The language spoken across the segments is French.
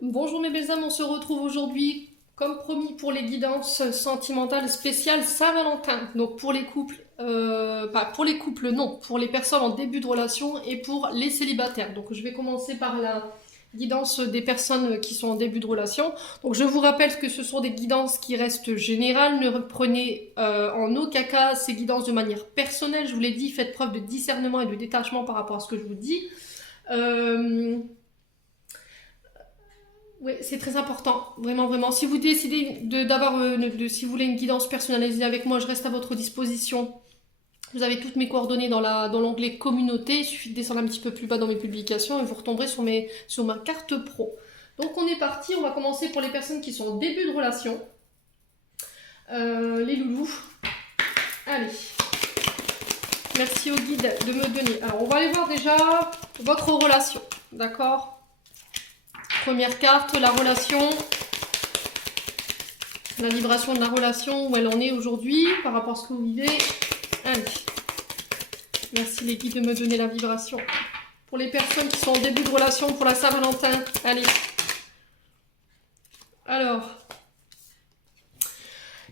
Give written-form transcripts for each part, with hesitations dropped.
Bonjour mes belles âmes, on se retrouve aujourd'hui, comme promis, pour les guidances sentimentales spéciales Saint-Valentin. Donc pour les couples, pas pour les couples, non, pour les personnes en début de relation et pour les célibataires. Donc je vais commencer par la guidance des personnes qui sont en début de relation. Donc je vous rappelle que ce sont des guidances qui restent générales, ne reprenez en aucun cas ces guidances de manière personnelle. Je vous l'ai dit, faites preuve de discernement et de détachement par rapport à ce que je vous dis. Oui, c'est très important, vraiment, vraiment. Si vous décidez si vous voulez une guidance personnalisée avec moi, je reste à votre disposition. Vous avez toutes mes coordonnées dans l'onglet communauté. Il suffit de descendre un petit peu plus bas dans mes publications et vous retomberez sur ma carte pro. Donc on est parti, on va commencer pour les personnes qui sont en début de relation. Les loulous. Allez. Merci au guide de me donner. Alors on va aller voir déjà votre relation, d'accord? Première carte, la relation, la vibration de la relation, où elle en est aujourd'hui par rapport à ce que vous vivez. Allez, merci les guides de me donner la vibration. Pour les personnes qui sont en début de relation pour la Saint-Valentin, allez. Alors,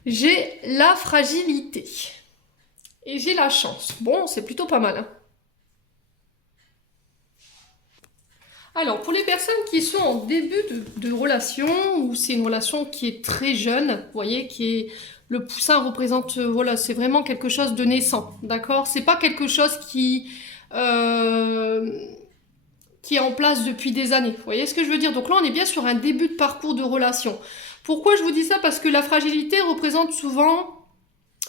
j'ai la fragilité et j'ai la chance. Bon, c'est plutôt pas mal, hein. Alors, pour les personnes qui sont en début de relation, ou c'est une relation qui est très jeune, vous voyez, le poussin représente, voilà, c'est vraiment quelque chose de naissant, d'accord? C'est pas quelque chose qui est en place depuis des années, vous voyez ce que je veux dire? Donc là, on est bien sur un début de parcours de relation. Pourquoi je vous dis ça? Parce que la fragilité représente souvent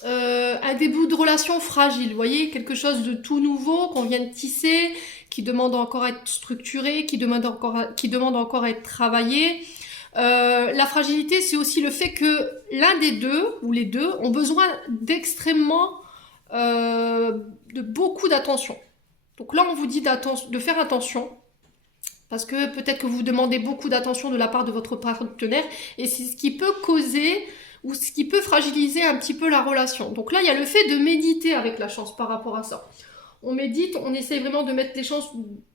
un début de relation fragile, vous voyez, quelque chose de tout nouveau qu'on vient de tisser, qui demande encore à être structuré, qui demande encore à être travaillé. La fragilité, c'est aussi le fait que l'un des deux, ou les deux, ont besoin de beaucoup d'attention. Donc là, on vous dit de faire attention, parce que peut-être que vous demandez beaucoup d'attention de la part de votre partenaire, et c'est ce qui peut causer ou ce qui peut fragiliser un petit peu la relation. Donc là, il y a le fait de méditer avec la chance par rapport à ça. On médite, on essaye vraiment de mettre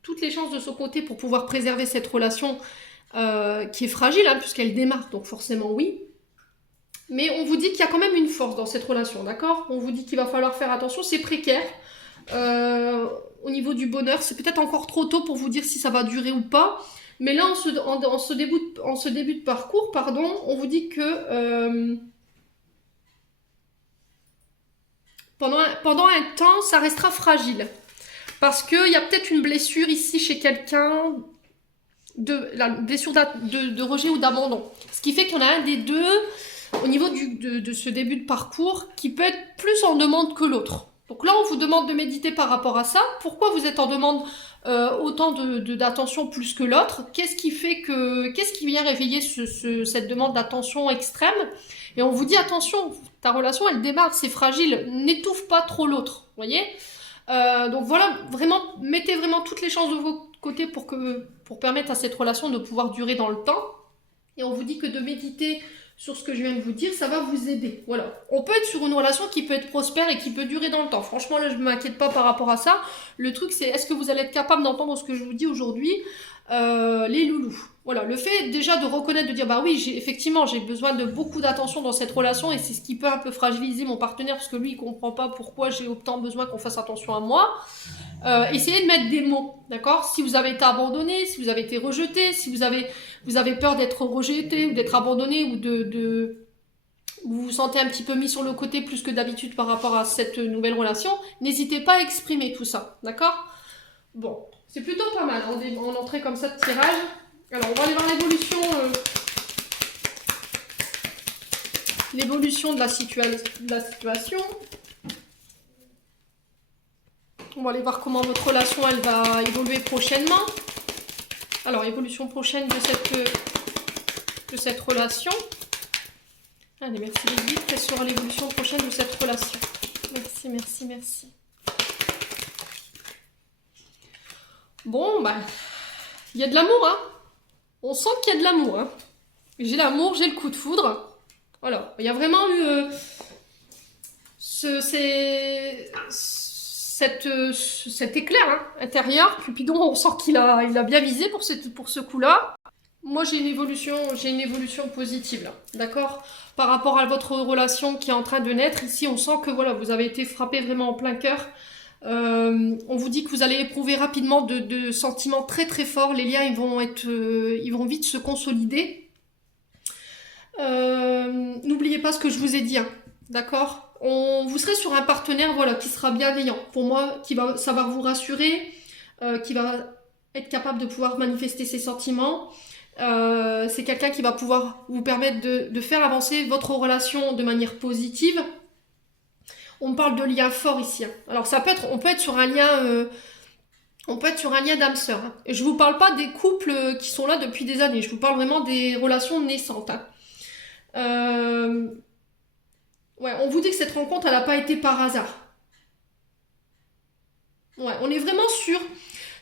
toutes les chances de son côté pour pouvoir préserver cette relation qui est fragile, hein, puisqu'elle démarre, donc forcément oui. Mais on vous dit qu'il y a quand même une force dans cette relation, d'accord? On vous dit qu'il va falloir faire attention, c'est précaire. Au niveau du bonheur, c'est peut-être encore trop tôt pour vous dire si ça va durer ou pas. Mais là, en ce début de parcours, pardon, on vous dit que pendant un temps, ça restera fragile. Parce qu'il y a peut-être une blessure ici chez quelqu'un, la blessure de rejet ou d'abandon. Ce qui fait qu'il y en a un des deux, au niveau de ce début de parcours, qui peut être plus en demande que l'autre. Donc là, on vous demande de méditer par rapport à ça. Pourquoi vous êtes en demande autant d'attention plus que l'autre? Qu'est-ce qui vient réveiller cette demande d'attention extrême? Et on vous dit attention, ta relation elle démarre, c'est fragile, n'étouffe pas trop l'autre, voyez? Donc voilà, vraiment, mettez vraiment toutes les chances de votre côté pour permettre à cette relation de pouvoir durer dans le temps. Et on vous dit que de méditer sur ce que je viens de vous dire, ça va vous aider. Voilà. On peut être sur une relation qui peut être prospère et qui peut durer dans le temps. Franchement, là, je ne m'inquiète pas par rapport à ça. Le truc, c'est est-ce que vous allez être capable d'entendre ce que je vous dis aujourd'hui, les loulous. Voilà, le fait déjà de reconnaître, de dire bah oui, effectivement, j'ai besoin de beaucoup d'attention dans cette relation et c'est ce qui peut un peu fragiliser mon partenaire parce que lui, il comprend pas pourquoi j'ai autant besoin qu'on fasse attention à moi. Essayez de mettre des mots, d'accord? Si vous avez été abandonné, si vous avez été rejeté, si vous avez peur d'être rejeté ou d'être abandonné ou vous vous sentez un petit peu mis sur le côté plus que d'habitude par rapport à cette nouvelle relation, n'hésitez pas à exprimer tout ça, d'accord? Bon, c'est plutôt pas mal en entrée comme ça de tirage. Alors, on va aller voir l'évolution de la situation. On va aller voir comment votre relation elle va évoluer prochainement. Alors, évolution prochaine de cette relation. Allez, merci les guides. Quelle sera l'évolution prochaine de cette relation? Merci, merci, merci. Bon, bah, il y a de l'amour, hein. On sent qu'il y a de l'amour, hein. J'ai l'amour, j'ai le coup de foudre. Voilà, il y a vraiment eu cet éclair hein, intérieur. Cupidon, on sent qu'il a bien visé pour ce coup-là. Moi, j'ai une évolution positive là, d'accord? Par rapport à votre relation qui est en train de naître, ici, on sent que voilà, vous avez été frappé vraiment en plein cœur. On vous dit que vous allez éprouver rapidement de sentiments très très forts. Les liens, ils vont vite se consolider. N'oubliez pas ce que je vous ai dit, hein, d'accord? Vous serez sur un partenaire, voilà, qui sera bienveillant. Pour moi, qui va savoir vous rassurer, qui va être capable de pouvoir manifester ses sentiments. C'est quelqu'un qui va pouvoir vous permettre de faire avancer votre relation de manière positive. On parle de liens forts ici, hein. Alors on peut être sur un lien, d'âme sœur, hein. Et je vous parle pas des couples qui sont là depuis des années. Je vous parle vraiment des relations naissantes, hein. Euh, ouais, on vous dit que cette rencontre, elle n'a pas été par hasard. Ouais, on est vraiment sur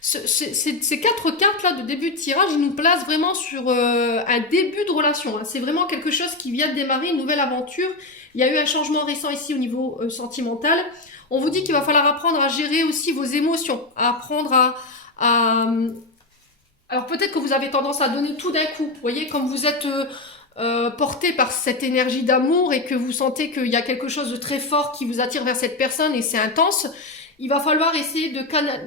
ces quatre cartes là de début de tirage, ils nous placent vraiment sur un début de relation, hein. C'est vraiment quelque chose qui vient de démarrer, une nouvelle aventure. Il y a eu un changement récent ici au niveau sentimental. On vous dit qu'il va falloir apprendre à gérer aussi vos émotions, à apprendre à... Alors peut-être que vous avez tendance à donner tout d'un coup. Vous voyez, comme vous êtes porté par cette énergie d'amour et que vous sentez qu'il y a quelque chose de très fort qui vous attire vers cette personne et c'est intense, il va falloir essayer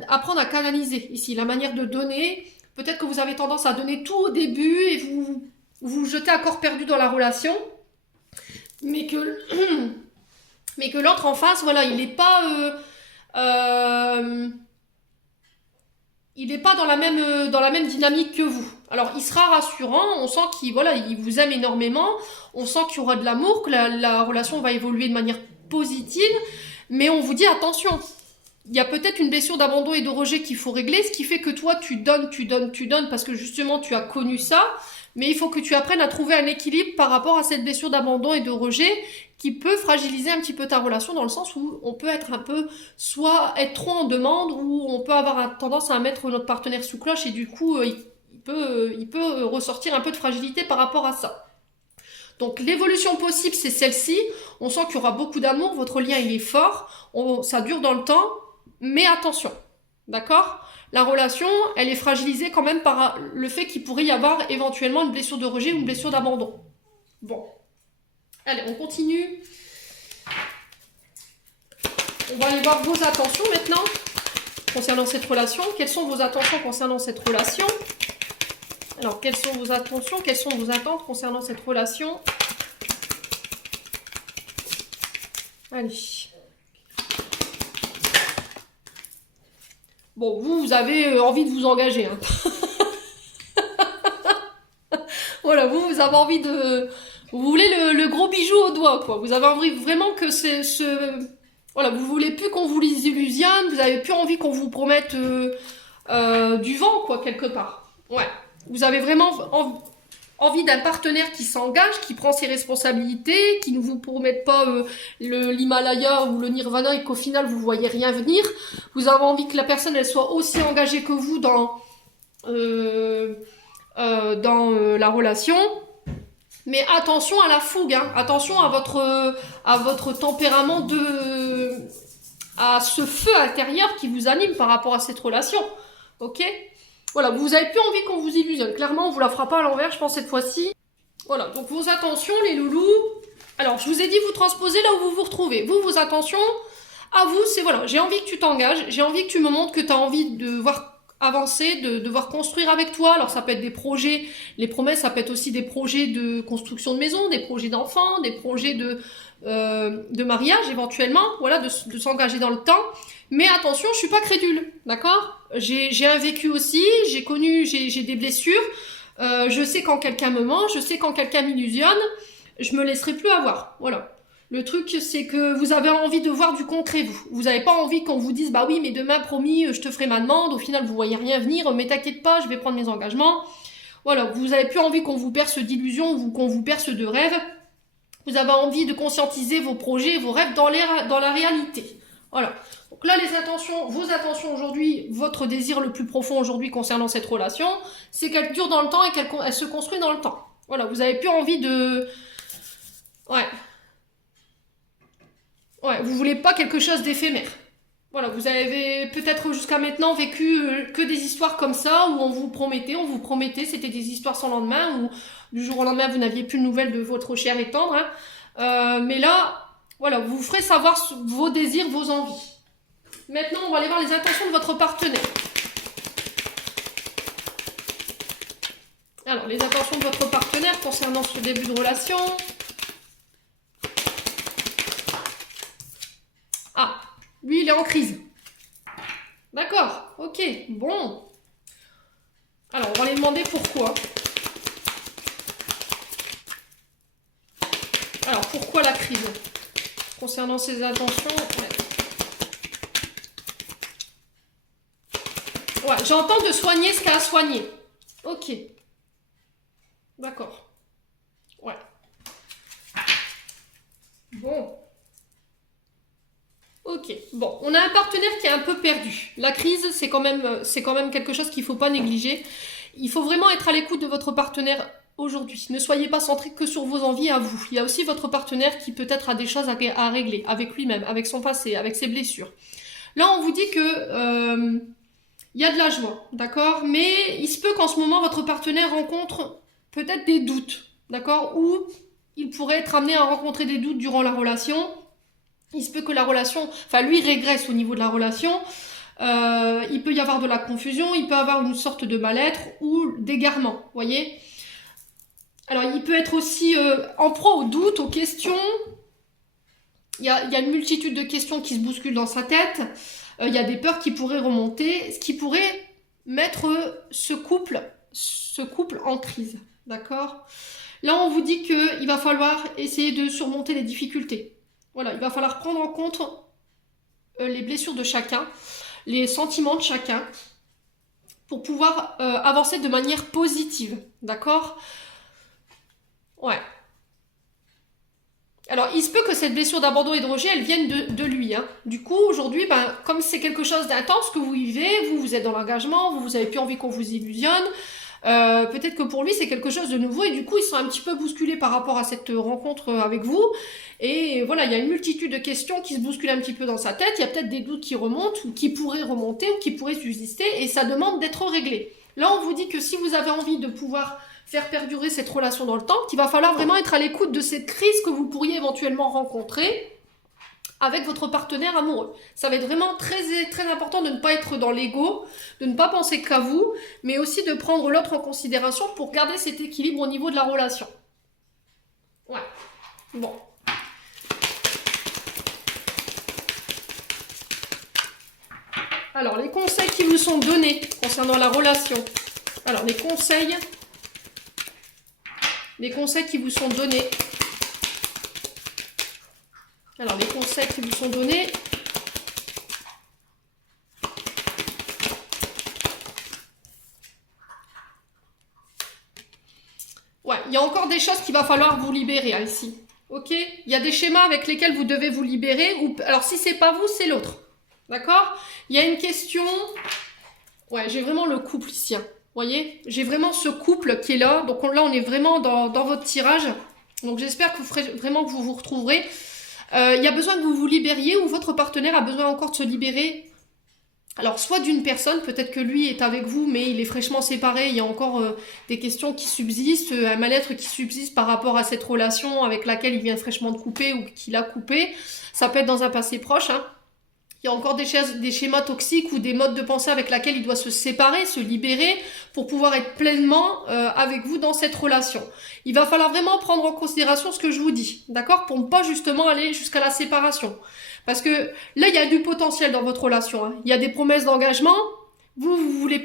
apprendre à canaliser ici la manière de donner. Peut-être que vous avez tendance à donner tout au début et vous jetez à corps perdu dans la relation, mais que, mais que l'autre en face, voilà, il n'est pas dans la même dynamique que vous. Alors, il sera rassurant, on sent il vous aime énormément, on sent qu'il y aura de l'amour, que la relation va évoluer de manière positive, mais on vous dit attention, il y a peut-être une blessure d'abandon et de rejet qu'il faut régler, ce qui fait que toi, tu donnes, parce que justement, tu as connu ça, mais il faut que tu apprennes à trouver un équilibre par rapport à cette blessure d'abandon et de rejet qui peut fragiliser un petit peu ta relation dans le sens où on peut être un peu, soit être trop en demande, ou on peut avoir tendance à mettre notre partenaire sous cloche et du coup, il peut ressortir un peu de fragilité par rapport à ça. Donc l'évolution possible, c'est celle-ci. On sent qu'il y aura beaucoup d'amour, votre lien il est fort, ça dure dans le temps, mais attention, d'accord? La relation, elle est fragilisée quand même par le fait qu'il pourrait y avoir éventuellement une blessure de rejet ou une blessure d'abandon. Bon, allez, on continue. On va aller voir vos attentions maintenant concernant cette relation. Quelles sont vos attentions concernant cette relation? Alors, quelles sont vos attentions? Quelles sont vos attentes concernant cette relation? Allez. Bon, vous avez envie de vous engager, hein. Voilà, vous avez envie de... Vous voulez le gros bijou au doigt, quoi. Vous avez envie vraiment que voilà, vous voulez plus qu'on vous les illusionne, vous avez plus envie qu'on vous promette du vent, quoi, quelque part. Ouais. Vous avez vraiment envie d'un partenaire qui s'engage, qui prend ses responsabilités, qui ne vous promette pas l'Himalaya ou le Nirvana et qu'au final vous voyez rien venir. Vous avez envie que la personne elle soit aussi engagée que vous dans la relation. Mais attention à la fougue, hein. Attention à votre tempérament à ce feu intérieur qui vous anime par rapport à cette relation. Ok? Voilà, vous avez plus envie qu'on vous illusionne. Clairement, on vous la fera pas à l'envers, je pense, cette fois-ci. Voilà, donc vos attentions, les loulous. Alors, je vous ai dit, vous transposez là où vous vous retrouvez. Vos attentions, à vous, c'est voilà, j'ai envie que tu t'engages, j'ai envie que tu me montres que tu as envie de voir avancer, de voir construire avec toi. Alors, ça peut être des projets, les promesses, ça peut être aussi des projets de construction de maison, des projets d'enfants, des projets de mariage éventuellement, voilà, de s'engager dans le temps. Mais attention, je suis pas crédule, d'accord? J'ai un vécu aussi, j'ai des blessures. Je sais quand quelqu'un me ment, je sais quand quelqu'un m'illusionne. Je me laisserai plus avoir, voilà. Le truc, c'est que vous avez envie de voir du concret, vous. Vous n'avez pas envie qu'on vous dise, bah oui, mais demain, promis, je te ferai ma demande. Au final, vous voyez rien venir, mais t'inquiète pas, je vais prendre mes engagements. Voilà, vous avez plus envie qu'on vous perce d'illusions ou qu'on vous perce de rêves. Vous avez envie de conscientiser vos projets, vos rêves dans la réalité. Voilà. Donc là, vos attentions aujourd'hui, votre désir le plus profond aujourd'hui concernant cette relation, c'est qu'elle dure dans le temps et qu'elle se construit dans le temps. Voilà, vous avez plus envie de... Ouais. Ouais, vous voulez pas quelque chose d'éphémère. Voilà, vous avez peut-être jusqu'à maintenant vécu que des histoires comme ça, où on vous promettait, c'était des histoires sans lendemain, où du jour au lendemain vous n'aviez plus de nouvelles de votre cher et tendre, hein. Mais là, voilà, vous ferez savoir vos désirs, vos envies. Maintenant, on va aller voir les intentions de votre partenaire. Alors, les intentions de votre partenaire concernant ce début de relation. Ah, lui, il est en crise. D'accord, ok, bon. Alors, on va lui demander pourquoi. Alors, pourquoi la crise? Concernant ses intentions, ouais, j'entends de soigner ce qu'elle a soigné. Ok. D'accord. Ouais. Bon. Ok. Bon, on a un partenaire qui est un peu perdu. La crise, c'est quand même quelque chose qu'il ne faut pas négliger. Il faut vraiment être à l'écoute de votre partenaire aujourd'hui. Ne soyez pas centré que sur vos envies à vous. Il y a aussi votre partenaire qui peut-être a des choses à régler avec lui-même, avec son passé, avec ses blessures. Là, on vous dit que il y a de la joie, d'accord? Mais il se peut qu'en ce moment, votre partenaire rencontre peut-être des doutes, d'accord? Ou il pourrait être amené à rencontrer des doutes durant la relation. Il se peut que la relation, enfin lui régresse au niveau de la relation. Il peut y avoir de la confusion, il peut y avoir une sorte de mal-être ou d'égarement, voyez? Alors il peut être aussi en proie aux doutes, aux questions. Il y a une multitude de questions qui se bousculent dans sa tête. Il y a des peurs qui pourraient remonter, ce qui pourrait mettre ce couple en crise, d'accord? Là, on vous dit qu'il va falloir essayer de surmonter les difficultés. Voilà, il va falloir prendre en compte les blessures de chacun, les sentiments de chacun, pour pouvoir avancer de manière positive, d'accord? Ouais. Alors, il se peut que cette blessure d'abandon et de rejet, elle vienne de lui, hein. Du coup, aujourd'hui, ben, comme c'est quelque chose d'intense que vous vivez, vous êtes dans l'engagement, vous n'avez plus envie qu'on vous illusionne, peut-être que pour lui, c'est quelque chose de nouveau, et du coup, il sera un petit peu bousculé par rapport à cette rencontre avec vous. Et voilà, il y a une multitude de questions qui se bousculent un petit peu dans sa tête, il y a peut-être des doutes qui remontent, ou qui pourraient remonter, ou qui pourraient subsister, et ça demande d'être réglé. Là, on vous dit que si vous avez envie de pouvoir faire perdurer cette relation dans le temps, qu'il va falloir vraiment être à l'écoute de cette crise que vous pourriez éventuellement rencontrer avec votre partenaire amoureux. Ça va être vraiment très, très important de ne pas être dans l'ego, de ne pas penser qu'à vous, mais aussi de prendre l'autre en considération pour garder cet équilibre au niveau de la relation. Ouais. Bon. Alors, les conseils qui vous sont donnés concernant la relation. Alors, les conseils qui vous sont donnés. Alors, les conseils qui vous sont donnés. Ouais, il y a encore des choses qu'il va falloir vous libérer hein, ici. Ok? Il y a des schémas avec lesquels vous devez vous libérer. Ou, alors, si c'est pas vous, c'est l'autre. D'accord? Il y a une question. Ouais, j'ai vraiment le couple ici. Hein. Voyez, j'ai vraiment ce couple qui est là. Donc là, on est vraiment dans votre tirage. Donc j'espère que vous ferez vraiment que vous vous retrouverez. Il y a besoin que vous vous libériez ou votre partenaire a besoin encore de se libérer. Alors soit d'une personne, peut-être que lui est avec vous, mais il est fraîchement séparé. Il y a encore des questions qui subsistent, un mal-être qui subsiste par rapport à cette relation avec laquelle il vient fraîchement de couper ou qu'il a coupé. Ça peut être dans un passé proche, hein. Il y a encore des schémas toxiques ou des modes de pensée avec lesquels il doit se séparer, se libérer pour pouvoir être pleinement avec vous dans cette relation. Il va falloir vraiment prendre en considération ce que je vous dis, d'accord? Pour ne pas justement aller jusqu'à la séparation. Parce que là, il y a du potentiel dans votre relation. Hein. Il y a des promesses d'engagement. Vous voulez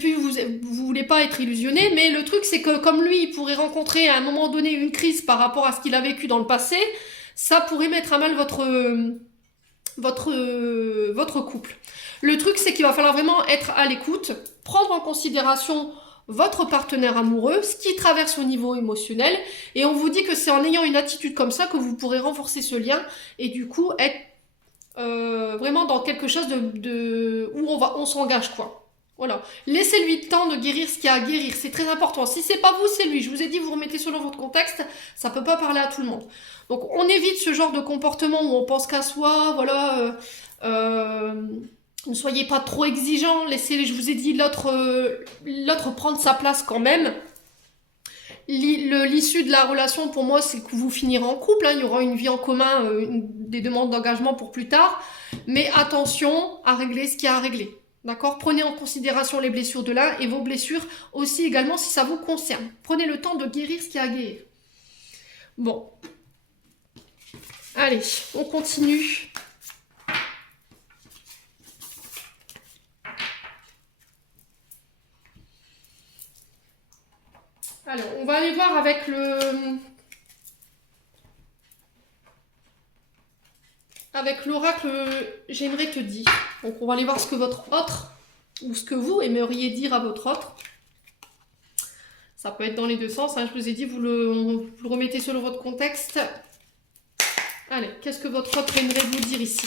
pas être illusionné, mais le truc, c'est que comme lui, il pourrait rencontrer à un moment donné une crise par rapport à ce qu'il a vécu dans le passé, ça pourrait mettre à mal votre couple. Le truc, c'est qu'il va falloir vraiment être à l'écoute, prendre en considération votre partenaire amoureux, ce qui traverse au niveau émotionnel, et on vous dit que c'est en ayant une attitude comme ça que vous pourrez renforcer ce lien, et du coup être vraiment dans quelque chose où on s'engage, quoi. Voilà. Laissez-lui le temps de guérir ce qu'il y a à guérir, c'est très important. Si c'est pas vous, c'est lui. Je vous ai dit, vous remettez selon votre contexte, ça peut pas parler à tout le monde. Donc on évite ce genre de comportement où on pense qu'à soi, voilà. Ne soyez pas trop exigeants, laissez, je vous ai dit, l'autre prendre sa place quand même. L'issue de la relation, pour moi, c'est que vous finirez en couple, hein, il y aura une vie en commun, des demandes d'engagement pour plus tard, mais attention à régler ce qu'il y a à régler. D'accord? Prenez en considération les blessures de l'un et vos blessures aussi également si ça vous concerne. Prenez le temps de guérir ce qu'il y a à guérir. Bon. Allez, on continue. Alors, on va aller voir avec l'oracle j'aimerais te dire. Donc, on va aller voir ce que votre autre, ou ce que vous aimeriez dire à votre autre. Ça peut être dans les deux sens, hein. Je vous ai dit, vous le remettez selon votre contexte. Allez, qu'est-ce que votre autre aimerait vous dire ici?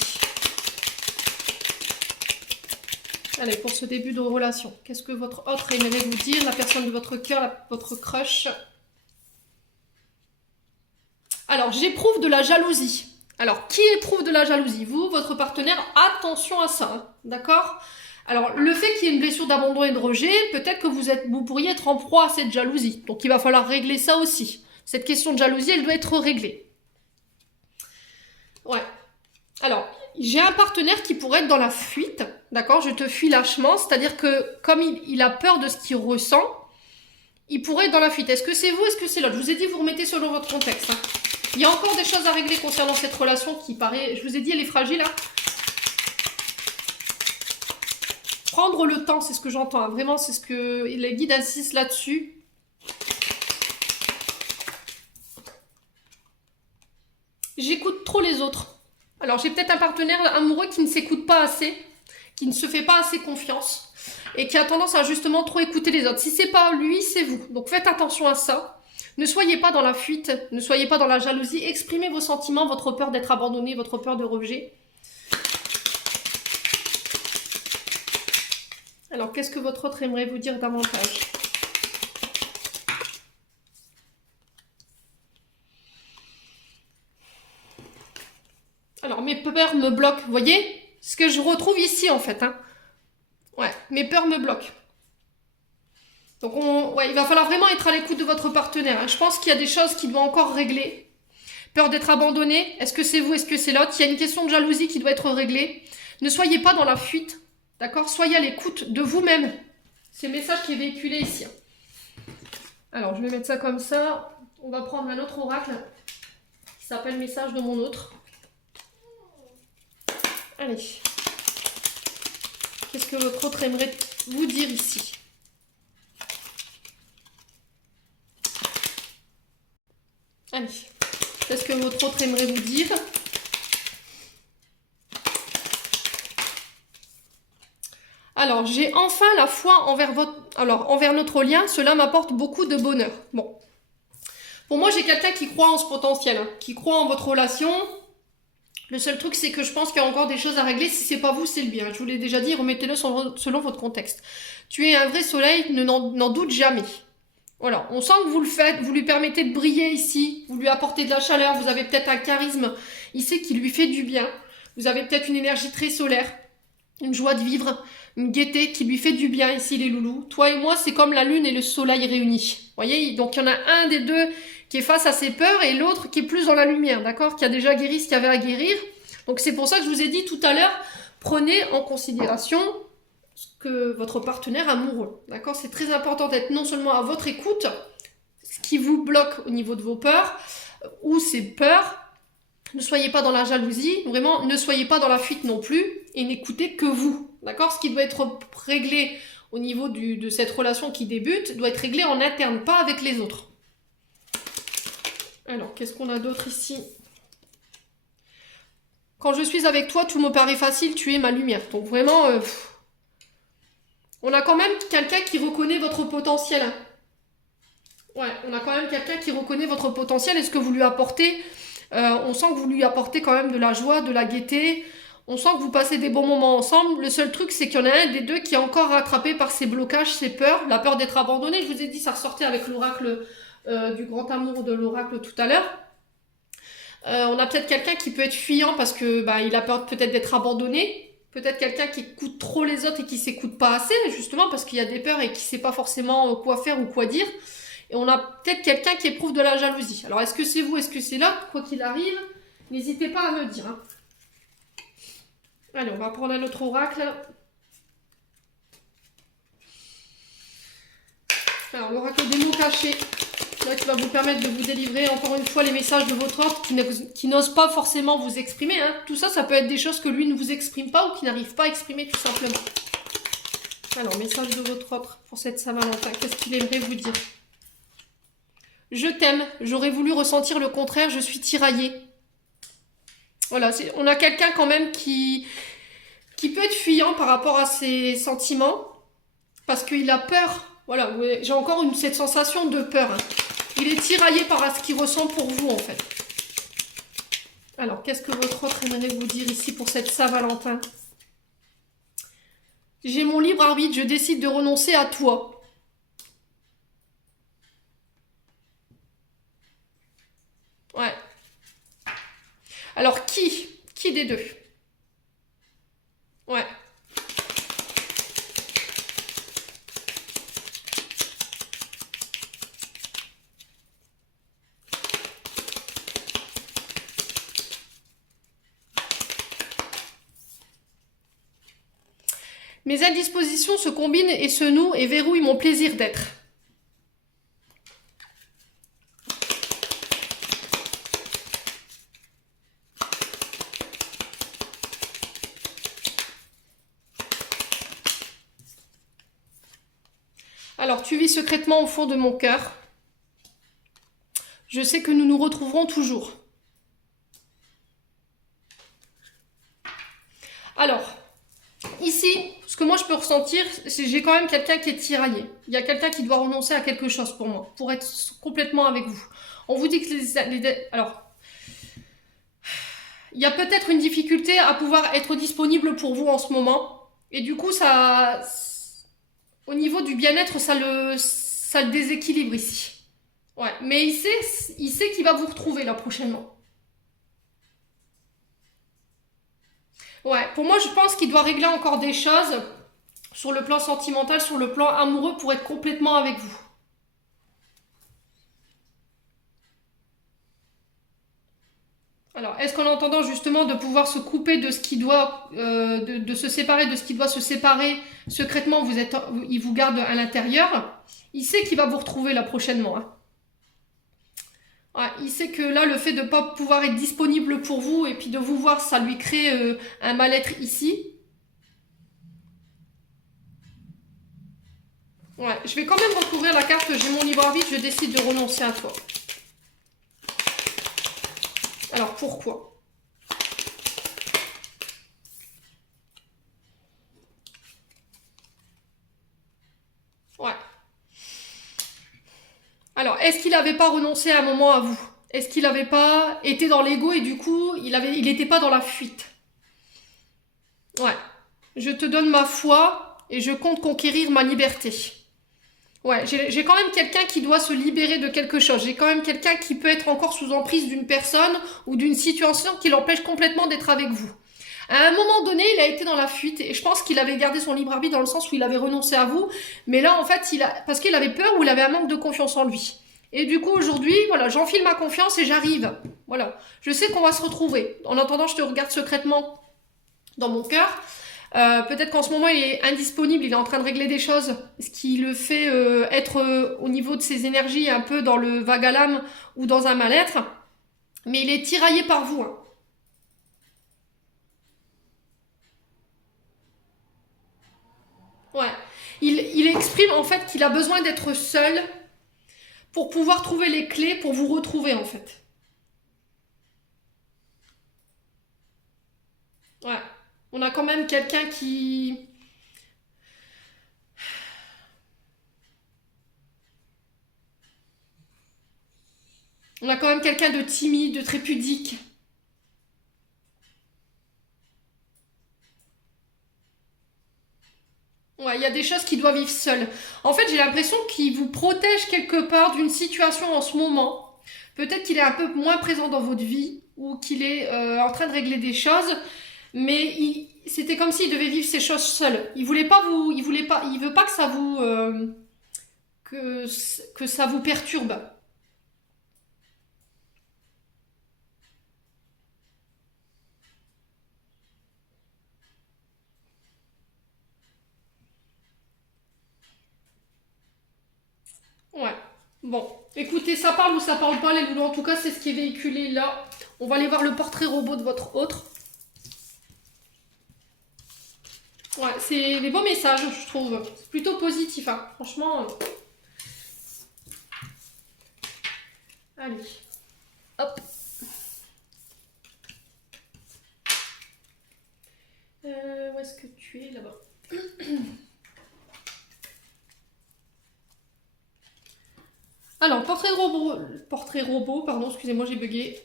Allez, pour ce début de relation, qu'est-ce que votre autre aimerait vous dire? La personne de votre cœur, votre crush. Alors, j'éprouve de la jalousie. Alors, qui éprouve de la jalousie? Vous, votre partenaire, attention à ça, hein, d'accord? Alors, le fait qu'il y ait une blessure d'abandon et de rejet, peut-être que vous pourriez être en proie à cette jalousie. Donc, il va falloir régler ça aussi. Cette question de jalousie, elle doit être réglée. Ouais. Alors, j'ai un partenaire qui pourrait être dans la fuite, d'accord? Je te fuis lâchement, c'est-à-dire que comme il a peur de ce qu'il ressent, il pourrait être dans la fuite. Est-ce que c'est vous, est-ce que c'est l'autre? Je vous ai dit, vous remettez selon votre contexte, hein. Il y a encore des choses à régler concernant cette relation qui paraît, je vous ai dit, elle est fragile, hein. Prendre le temps, c'est ce que j'entends, hein. Vraiment, c'est ce que les guides insistent là-dessus. J'écoute trop les autres. Alors, j'ai peut-être un partenaire amoureux qui ne s'écoute pas assez, qui ne se fait pas assez confiance et qui a tendance à justement trop écouter les autres. Si c'est pas lui, c'est vous. Donc, faites attention à ça. Ne soyez pas dans la fuite, ne soyez pas dans la jalousie. Exprimez vos sentiments, votre peur d'être abandonné, votre peur de rejet. Alors, qu'est-ce que votre autre aimerait vous dire davantage? Alors, mes peurs me bloquent, vous voyez? Ce que je retrouve ici, en fait, hein. Ouais, mes peurs me bloquent. Donc, il va falloir vraiment être à l'écoute de votre partenaire, hein. Je pense qu'il y a des choses qui doivent encore régler. Peur d'être abandonné, est-ce que c'est vous, est-ce que c'est l'autre? Il y a une question de jalousie qui doit être réglée. Ne soyez pas dans la fuite, d'accord? Soyez à l'écoute de vous-même. C'est le message qui est véhiculé ici. Alors, je vais mettre ça comme ça. On va prendre un autre oracle qui s'appelle Message de mon autre. Allez. Qu'est-ce que votre autre aimerait vous dire ici? Allez. Qu'est-ce que votre autre aimerait vous dire? Alors, j'ai enfin la foi envers notre lien. Cela m'apporte beaucoup de bonheur. Bon. Pour moi, j'ai quelqu'un qui croit en ce potentiel, hein, qui croit en votre relation. Le seul truc, c'est que je pense qu'il y a encore des choses à régler. Si c'est pas vous, c'est le bien. Je vous l'ai déjà dit, remettez-le selon votre contexte. Tu es un vrai soleil, n'en doute jamais. Voilà, on sent que vous le faites, vous lui permettez de briller ici, vous lui apportez de la chaleur, vous avez peut-être un charisme ici qui lui fait du bien. Vous avez peut-être une énergie très solaire, une joie de vivre, une gaieté qui lui fait du bien ici les loulous. Toi et moi, c'est comme la lune et le soleil réunis. Vous voyez, donc il y en a un des deux qui est face à ses peurs et l'autre qui est plus dans la lumière, d'accord? Qui a déjà guéri ce qu'il y avait à guérir. Donc c'est pour ça que je vous ai dit tout à l'heure, prenez en considération que votre partenaire amoureux, d'accord? C'est très important d'être non seulement à votre écoute, ce qui vous bloque au niveau de vos peurs, ou ces peurs, ne soyez pas dans la jalousie, vraiment, ne soyez pas dans la fuite non plus, et n'écoutez que vous, d'accord? Ce qui doit être réglé au niveau de cette relation qui débute, doit être réglé en interne, pas avec les autres. Alors, qu'est-ce qu'on a d'autre ici? Quand je suis avec toi, tout me paraît facile, tu es ma lumière. Donc vraiment, on a quand même quelqu'un qui reconnaît votre potentiel. Ouais, on a quand même quelqu'un qui reconnaît votre potentiel et ce que vous lui apportez. On sent que vous lui apportez quand même de la joie, de la gaieté. On sent que vous passez des bons moments ensemble. Le seul truc, c'est qu'il y en a un des deux qui est encore rattrapé par ses blocages, ses peurs. La peur d'être abandonné. Je vous ai dit, ça ressortait avec l'oracle du grand amour de l'oracle tout à l'heure. On a peut-être quelqu'un qui peut être fuyant parce que il a peur peut-être d'être abandonné. Peut-être quelqu'un qui écoute trop les autres et qui s'écoute pas assez, justement parce qu'il y a des peurs et qui sait pas forcément quoi faire ou quoi dire. Et on a peut-être quelqu'un qui éprouve de la jalousie. Alors est-ce que c'est vous, est-ce que c'est l'autre? Quoi qu'il arrive, n'hésitez pas à me dire. Hein. Allez, on va prendre un autre oracle. Alors l'oracle des mots cachés. Là, qui va vous permettre de vous délivrer encore une fois les messages de votre ordre qui n'ose pas forcément vous exprimer. Hein. Tout ça, ça peut être des choses que lui ne vous exprime pas ou qui n'arrive pas à exprimer tout simplement. Alors, message de votre ordre pour cette Saint-Valentin. Qu'est-ce qu'il aimerait vous dire? Je t'aime. J'aurais voulu ressentir le contraire. Je suis tiraillée. Voilà, on a quelqu'un quand même qui peut être fuyant par rapport à ses sentiments parce qu'il a peur. Voilà, j'ai encore cette sensation de peur. Hein. Il est tiraillé par ce qu'il ressent pour vous, en fait. Alors, qu'est-ce que votre autre aimerait vous dire ici pour cette Saint-Valentin? J'ai mon libre arbitre, je décide de renoncer à toi. Ouais. Alors, qui des deux? Ouais. Mes indispositions se combinent et se nouent et verrouillent mon plaisir d'être. Alors, tu vis secrètement au fond de mon cœur. Je sais que nous nous retrouverons toujours. Alors, ici, ce que moi je peux ressentir, c'est que j'ai quand même quelqu'un qui est tiraillé. Il y a quelqu'un qui doit renoncer à quelque chose pour moi, pour être complètement avec vous. On vous dit que alors, il y a peut-être une difficulté à pouvoir être disponible pour vous en ce moment. Et du coup, ça, au niveau du bien-être, ça le déséquilibre ici. Ouais, mais il sait qu'il va vous retrouver là prochainement. Ouais, pour moi, je pense qu'il doit régler encore des choses sur le plan sentimental, sur le plan amoureux pour être complètement avec vous. Alors, est-ce qu'en entendant justement de pouvoir se couper de ce qui doit, de se séparer de ce qui doit se séparer secrètement, il vous garde à l'intérieur, il sait qu'il va vous retrouver là prochainement. Hein. Ouais, il sait que là, le fait de ne pas pouvoir être disponible pour vous et puis de vous voir, ça lui crée un mal-être ici. Ouais, je vais quand même recouvrir la carte j'ai mon libre arbitre, je décide de renoncer à toi. Alors, pourquoi? Ouais. Alors, est-ce qu'il n'avait pas renoncé à un moment à vous? Est-ce qu'il n'avait pas été dans l'ego et du coup, il n'était pas dans la fuite? Ouais. Je te donne ma foi et je compte conquérir ma liberté. Ouais, j'ai quand même quelqu'un qui doit se libérer de quelque chose. J'ai quand même quelqu'un qui peut être encore sous emprise d'une personne ou d'une situation qui l'empêche complètement d'être avec vous. À un moment donné, il a été dans la fuite et je pense qu'il avait gardé son libre arbitre dans le sens où il avait renoncé à vous. Mais là, en fait, parce qu'il avait peur ou il avait un manque de confiance en lui. Et du coup, aujourd'hui, voilà, j'enfile ma confiance et j'arrive. Voilà, je sais qu'on va se retrouver. En attendant, je te regarde secrètement dans mon cœur. Peut-être qu'en ce moment il est indisponible, il est en train de régler des choses, ce qui le fait être au niveau de ses énergies un peu dans le vague à l'âme ou dans un mal-être, mais il est tiraillé par vous. Hein. Ouais. Il exprime en fait qu'il a besoin d'être seul pour pouvoir trouver les clés pour vous retrouver en fait. Ouais. On a quand même quelqu'un qui... On a quand même quelqu'un de timide, de très pudique. Ouais, il y a des choses qu'il doit vivre seul. En fait, j'ai l'impression qu'il vous protège quelque part d'une situation en ce moment. Peut-être qu'il est un peu moins présent dans votre vie ou qu'il est en train de régler des choses. Mais c'était comme s'il devait vivre ces choses seul. Il veut pas que ça vous, que ça vous perturbe. Ouais. Bon, écoutez, ça parle ou ça parle pas, les loulous. En tout cas, c'est ce qui est véhiculé là. On va aller voir le portrait robot de votre autre. Ouais, c'est des beaux messages, je trouve. C'est plutôt positif, hein. Franchement. Allez. Hop. Où est-ce que tu es là-bas? Alors, portrait robot, pardon, excusez-moi, j'ai bugué.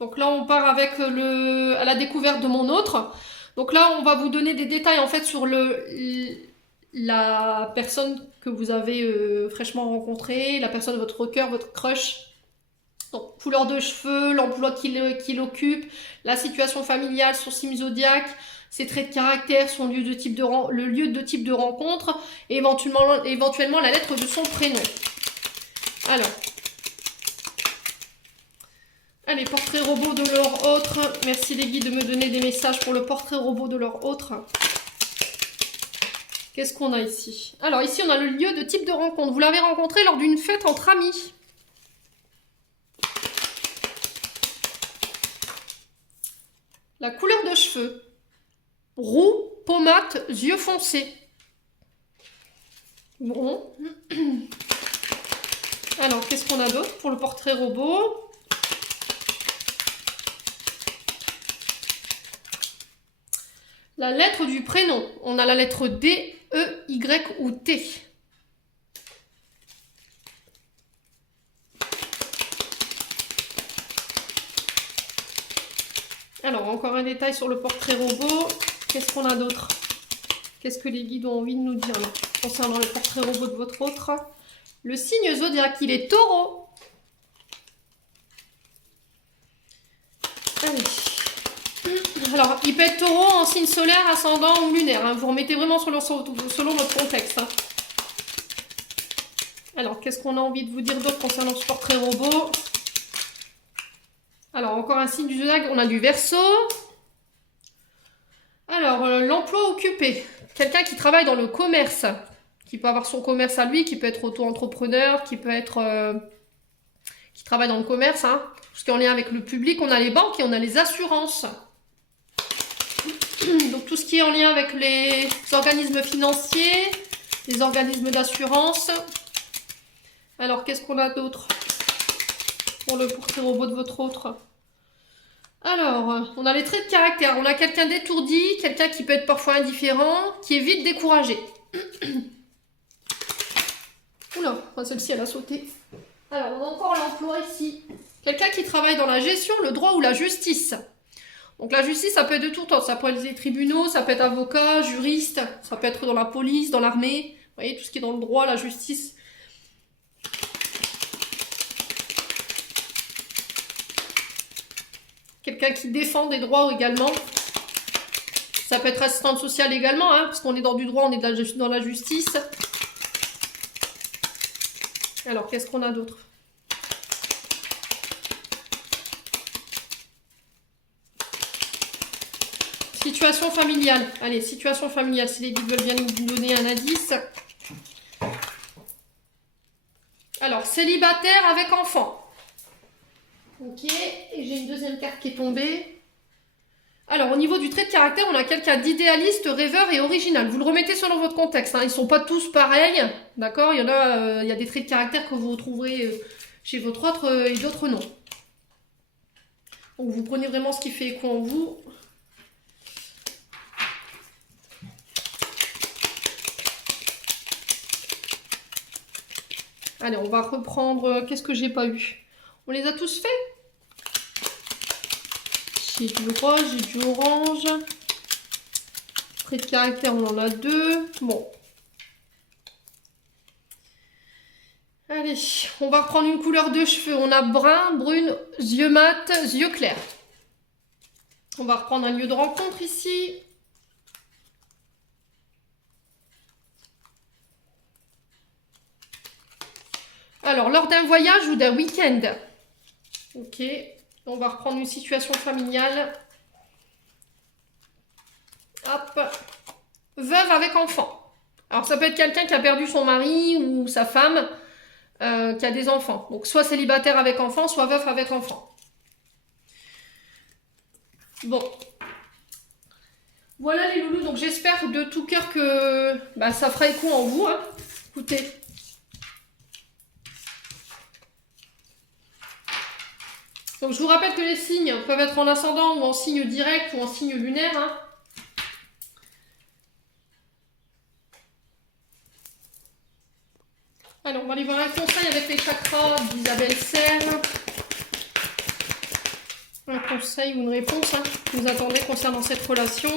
Donc là, on part avec à la découverte de mon autre. Donc là, on va vous donner des détails en fait sur la personne que vous avez fraîchement rencontrée, la personne de votre cœur, votre crush. Donc, couleur de cheveux, l'emploi qu'il occupe, la situation familiale, son signe zodiaque, ses traits de caractère, son lieu de type le lieu de type de rencontre, et éventuellement la lettre de son prénom. Alors, allez, portrait robot de leur autre. Merci les guides de me donner des messages pour le portrait robot de leur autre. Qu'est-ce qu'on a ici? Alors ici, on a le lieu de type de rencontre. Vous l'avez rencontré lors d'une fête entre amis. La couleur de cheveux. Roux, pommade, yeux foncés. Bon. Alors, qu'est-ce qu'on a d'autre pour le portrait robot? La lettre du prénom. On a la lettre D, E, Y ou T. Alors, encore un détail sur le portrait robot. Qu'est-ce qu'on a d'autre? Qu'est-ce que les guides ont envie de nous dire là, concernant le portrait robot de votre autre? Le signe zodiaque, il est taureau. Allez. Alors, il peut être taureau en signe solaire, ascendant ou lunaire. Hein. Vous remettez vraiment selon votre contexte. Hein. Alors, qu'est-ce qu'on a envie de vous dire d'autre concernant ce portrait robot? Alors, encore un signe du zodiaque, on a du Verseau. Alors, l'emploi occupé. Quelqu'un qui travaille dans le commerce, qui peut avoir son commerce à lui, qui peut être auto-entrepreneur, qui peut être... qui travaille dans le commerce, hein. Tout ce qui est en lien avec le public, on a les banques et on a les assurances. Donc, tout ce qui est en lien avec les organismes financiers, les organismes d'assurance. Alors, qu'est-ce qu'on a d'autre pour le portrait robot de votre autre? Alors, on a les traits de caractère. On a quelqu'un d'étourdi, quelqu'un qui peut être parfois indifférent, qui est vite découragé. Oula, celle-ci, elle a sauté. Alors, on a encore l'emploi ici. Quelqu'un qui travaille dans la gestion, le droit ou la justice. Donc, la justice, ça peut être de tout temps. Ça peut être les tribunaux, ça peut être avocat, juriste, ça peut être dans la police, dans l'armée. Vous voyez, tout ce qui est dans le droit, la justice. Quelqu'un qui défend des droits également. Ça peut être assistante sociale également, hein, parce qu'on est dans du droit, on est dans la justice. Alors, qu'est-ce qu'on a d'autre? Situation familiale. Allez, situation familiale, si les guides veulent bien nous donner un indice. Alors, célibataire avec enfant. Ok, et j'ai une deuxième carte qui est tombée. Alors, au niveau du trait de caractère, on a quelqu'un d'idéaliste, rêveur et original. Vous le remettez selon votre contexte. Hein. Ils ne sont pas tous pareils, d'accord? Il y a des traits de caractère que vous retrouverez chez votre autre et d'autres non. Donc, vous prenez vraiment ce qui fait écho en vous. Allez, on va reprendre... Qu'est-ce que j'ai pas eu? On les a tous faits? J'ai du rose, j'ai du orange. Trait de caractère, on en a 2. Bon. Allez, on va reprendre une couleur de cheveux. On a brun, brune, yeux mat, yeux clairs. On va reprendre un lieu de rencontre ici. Alors, lors d'un voyage ou d'un week-end. Ok. On va reprendre une situation familiale. Hop. Veuve avec enfant. Alors, ça peut être quelqu'un qui a perdu son mari ou sa femme, qui a des enfants. Donc, soit célibataire avec enfant, soit veuf avec enfant. Bon. Voilà les loulous. Donc, j'espère de tout cœur que ça fera écho en vous. Hein. Écoutez. Donc, je vous rappelle que les signes peuvent être en ascendant ou en signe direct ou en signe lunaire. Hein. Alors, on va aller voir un conseil avec les chakras d'Isabelle Serre. Un conseil ou une réponse que vous attendez concernant cette relation.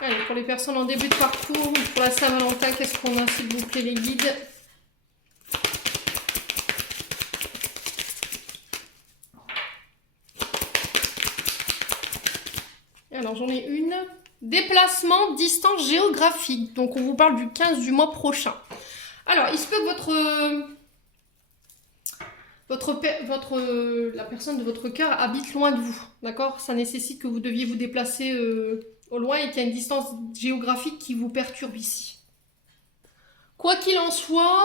Allez, pour les personnes en début de parcours, pour la Saint-Valentin, qu'est-ce qu'on a, s'il vous plaît, les guides? Alors, j'en ai une. Déplacement, distance géographique. Donc, on vous parle du 15 du mois prochain. Alors, il se peut que la personne de votre cœur habite loin de vous. D'accord? Ça nécessite que vous deviez vous déplacer au loin et qu'il y a une distance géographique qui vous perturbe ici. Quoi qu'il en soit,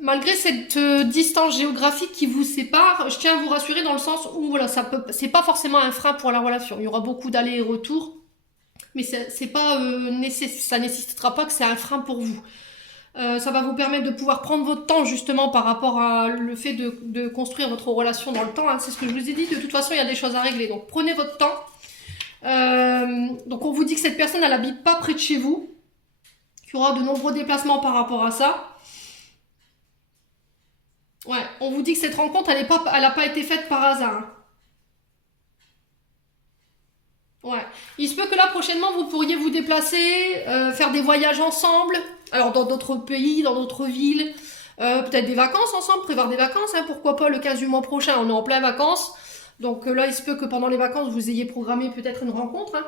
malgré cette distance géographique qui vous sépare, je tiens à vous rassurer dans le sens où voilà, c'est pas forcément un frein pour la relation. Il y aura beaucoup d'allers et retours. Mais c'est pas ça nécessitera pas que c'est un frein pour vous. Ça va vous permettre de pouvoir prendre votre temps justement par rapport à le fait de construire votre relation dans le temps. Hein. C'est ce que je vous ai dit. De toute façon, il y a des choses à régler. Donc prenez votre temps. Donc on vous dit que cette personne, elle n'habite pas près de chez vous. Qu'il y aura de nombreux déplacements par rapport à ça. Ouais, on vous dit que cette rencontre, elle n'a pas été faite par hasard. Hein. Ouais. Il se peut que là, prochainement, vous pourriez vous déplacer, faire des voyages ensemble. Alors, dans d'autres pays, dans d'autres villes. Peut-être des vacances ensemble, prévoir des vacances. Hein, pourquoi pas le 15 du mois prochain, on est en plein vacances. Donc là, il se peut que pendant les vacances, vous ayez programmé peut-être une rencontre. Hein.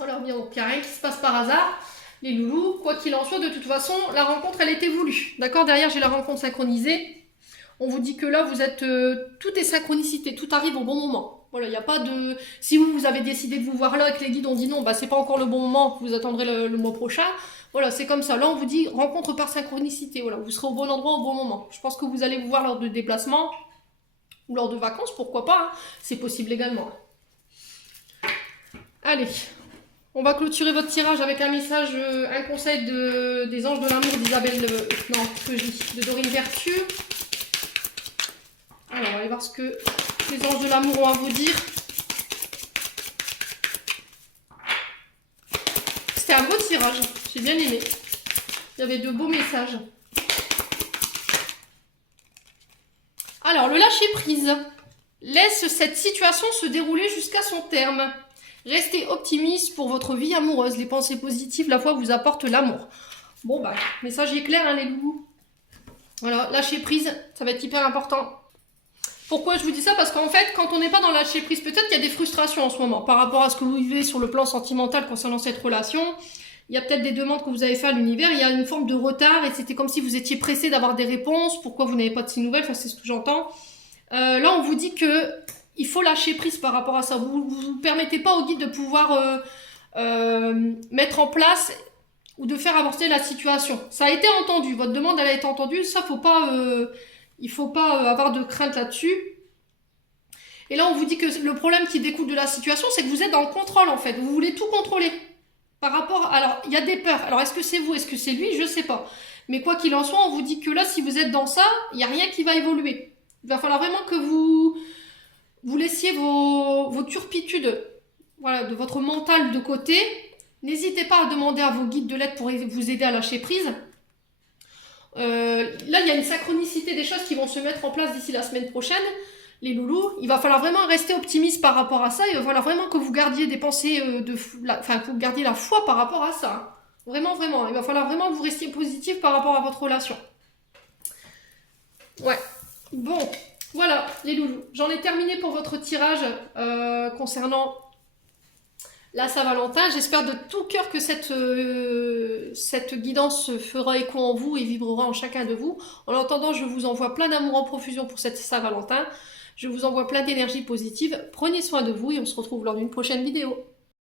Alors, bien, donc, il n'y a rien qui se passe par hasard. Les loulous, quoi qu'il en soit, de toute façon, la rencontre, elle était voulue. D'accord? Derrière, j'ai la rencontre synchronisée. On vous dit que là, vous êtes... tout est synchronicité, tout arrive au bon moment. Voilà, il n'y a pas de... Si vous avez décidé de vous voir là et que les guides ont dit non, c'est pas encore le bon moment, vous attendrez le mois prochain. Voilà, c'est comme ça. Là, on vous dit rencontre par synchronicité. Voilà, vous serez au bon endroit au bon moment. Je pense que vous allez vous voir lors de déplacements ou lors de vacances, pourquoi pas. Hein. C'est possible également. Allez, on va clôturer votre tirage avec un message, un conseil des anges de l'amour d'Isabelle... non, que je dis, de Dorine Vertu. Alors, on va aller voir ce que les anges de l'amour ont à vous dire. C'était un beau tirage, j'ai bien aimé. Il y avait de beaux messages. Alors, le lâcher prise. Laisse cette situation se dérouler jusqu'à son terme. Restez optimiste pour votre vie amoureuse. Les pensées positives, la foi vous apporte l'amour. Bon, message est clair, hein, les loulous. Voilà, lâcher prise, ça va être hyper important. Pourquoi je vous dis ça? Parce qu'en fait, quand on n'est pas dans le lâcher prise, peut-être qu'il y a des frustrations en ce moment par rapport à ce que vous vivez sur le plan sentimental concernant cette relation. Il y a peut-être des demandes que vous avez faites à l'univers, il y a une forme de retard et c'était comme si vous étiez pressé d'avoir des réponses. Pourquoi vous n'avez pas de ces nouvelles? Enfin, c'est ce que j'entends. Là, on vous dit que il faut lâcher prise par rapport à ça. Vous ne permettez pas au guide de pouvoir mettre en place ou de faire avancer la situation. Ça a été entendu, votre demande elle a été entendue, ça faut pas... il ne faut pas avoir de crainte là-dessus. Et là, on vous dit que le problème qui découle de la situation, c'est que vous êtes dans le contrôle, en fait. Vous voulez tout contrôler. Par rapport... Alors, il y a des peurs. Alors, est-ce que c'est vous? Est-ce que c'est lui? Je ne sais pas. Mais quoi qu'il en soit, on vous dit que là, si vous êtes dans ça, il n'y a rien qui va évoluer. Il va falloir vraiment que vous laissiez vos turpitudes, voilà, de votre mental de côté. N'hésitez pas à demander à vos guides de l'aide pour vous aider à lâcher prise. Là, il y a une synchronicité des choses qui vont se mettre en place d'ici la semaine prochaine. Les loulous, il va falloir vraiment rester optimiste par rapport à ça. Il va falloir vraiment que vous gardiez des pensées que vous gardiez la foi par rapport à ça. Vraiment, vraiment. Il va falloir vraiment que vous restiez positif par rapport à votre relation. Ouais. Bon. Voilà, les loulous. J'en ai terminé pour votre tirage concernant la Saint-Valentin. J'espère de tout cœur que cette guidance se fera écho en vous et vibrera en chacun de vous. En attendant, je vous envoie plein d'amour en profusion pour cette Saint-Valentin. Je vous envoie plein d'énergie positive. Prenez soin de vous et on se retrouve lors d'une prochaine vidéo.